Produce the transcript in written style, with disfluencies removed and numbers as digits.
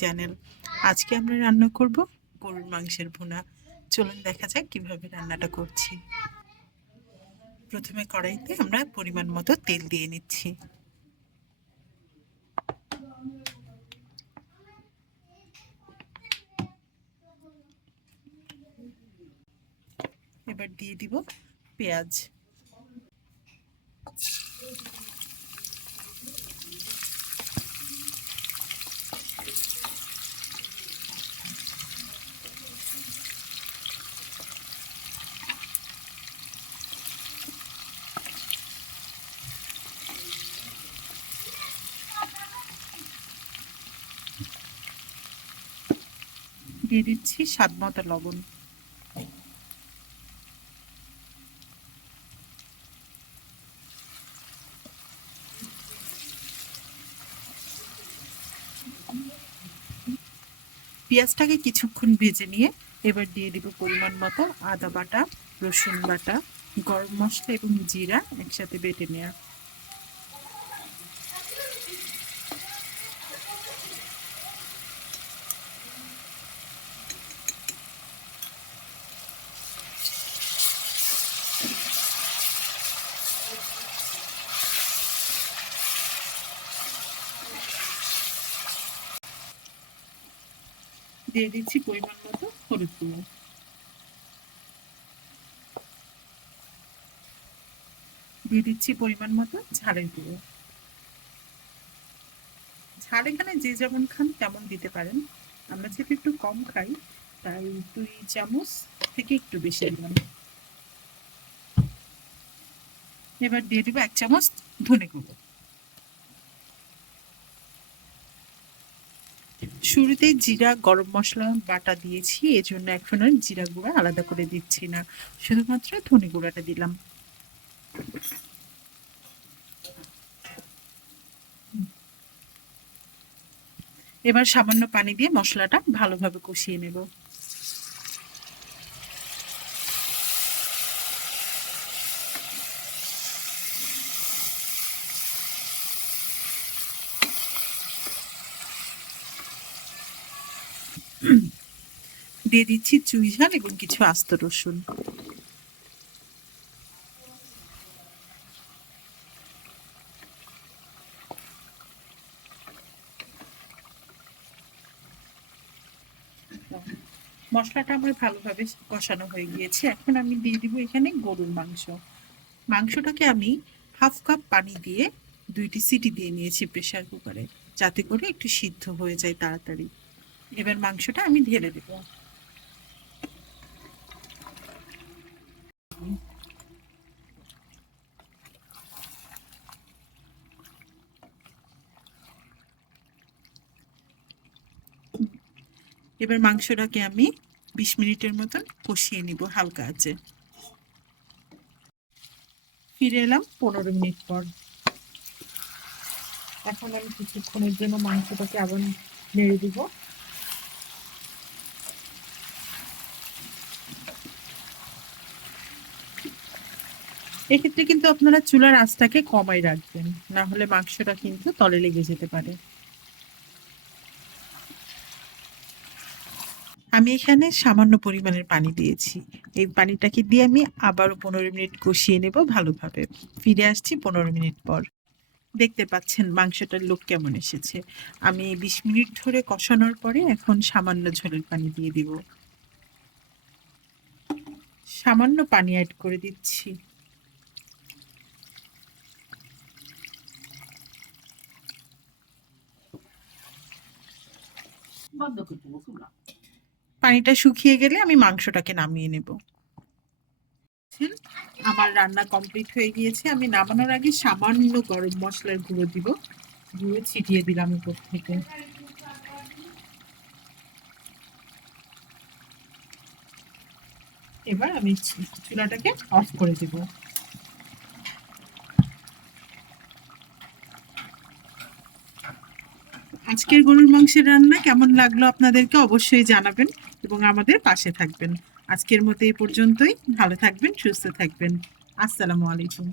Channel. আজকে আমরা রান্না করব গরুর মাংসের ভুনা। চলুন দেখা যাক কিভাবে রান্নাটা করছি। প্রথমে কড়াইতে আমরা পরিমাণ মতো তেল দিয়ে নিচ্ছি। এবার দিয়ে দিব পেঁয়াজ। দিয়ে দিচ্ছি স্বাদ মতো লবণ। পেঁয়াজটাকে কিছুক্ষণ ভেজে নিয়ে এবার দিয়ে দিব পরিমাণ মতো আদা বাটা, রসুন বাটা, গরম মশলা এবং জিরা একসাথে বেটে নেওয়া। দিয়ে দিচ্ছি পরিমাণ মতো হলুদ গুঁড়ো। দিয়ে দিচ্ছি পরিমাণ মতো ঝালের গুঁড়ো। ঝাল এখানে যে যেমন খান তেমন দিতে পারেন। আমরা যেহেতু একটু কম খাই তাই 2 চামচ থেকে একটু বেশি দিলাম। এবার দিয়ে দিব 1 চামচ ধনে গুঁড়ো। শুরুতেই জিরা গরম মশলা বাটা দিয়েছি, এজন্য এখন আর জিরা গুঁড়া আলাদা করে দিচ্ছি না, শুধুমাত্র ধনে গুঁড়াটা দিলাম। এবার সামান্য পানি দিয়ে মশলাটা ভালোভাবে কষিয়ে নেব। দিয়ে দিচ্ছি চুই ঝাল এবং কিছু আস্ত রসুন। মশলাটা আমার ভালোভাবে কষানো হয়ে গিয়েছে। এখন আমি দিয়ে দিব এখানে গরুর মাংস। মাংসটাকে আমি হাফ কাপ পানি দিয়ে 2টি সিটি দিয়ে নিয়েছি প্রেসার কুকারে, যাতে করে একটু সিদ্ধ হয়ে যায় তাড়াতাড়ি। এবার মাংসটা আমি ঢেলে দেব। এবার মাংসটাকে আমি 20 মিনিটের মতন কষিয়ে নিব হালকা আঁচে। ফিরে এলাম 15 মিনিট পর। এখন আমি কিছুক্ষণের জন্য মাংসটাকে আবার নেড়ে দিব। এক্ষেত্রে কিন্তু আপনারা চুলার আঁচটাকে কমাই রাখবেন, না হলে মাংসটা কিন্তু তলে লেগে যেতে পারে। আমি এখানে সামান্য পরিমাণের পানি দিয়েছি। এই পানিটাকে দিয়ে আমি আবারও 15 মিনিট কষিয়ে নেব ভালোভাবে। ফিরে আসছি 15 মিনিট পর। দেখতে পাচ্ছেন মাংসটার লুক কেমন এসেছে। আমি 20 মিনিট ধরে কষানোর পরে এখন সামান্য ঝোলের পানি দিয়ে দিব। সামান্য পানি অ্যাড করে দিচ্ছি। পানিটা শুকিয়ে গেলে আমি মাংসটাকে নামিয়ে নেব। আমার রান্না কমপ্লিট হয়ে গিয়েছে। আমি নামানোর আগে সামান্য গরম মশলার গুঁড়ো দিব, গুঁড়ো ছিটিয়ে দিলাম উপর থেকে। এবার আমি চুলাটাকে অফ করে দেব। আজকের গরুর মাংসের রান্না কেমন লাগলো আপনাদেরকে অবশ্যই জানাবেন এবং আমাদের পাশে থাকবেন। আজকের মতো এই পর্যন্তই। ভালো থাকবেন, সুস্থ থাকবেন। আসসালামু আলাইকুম।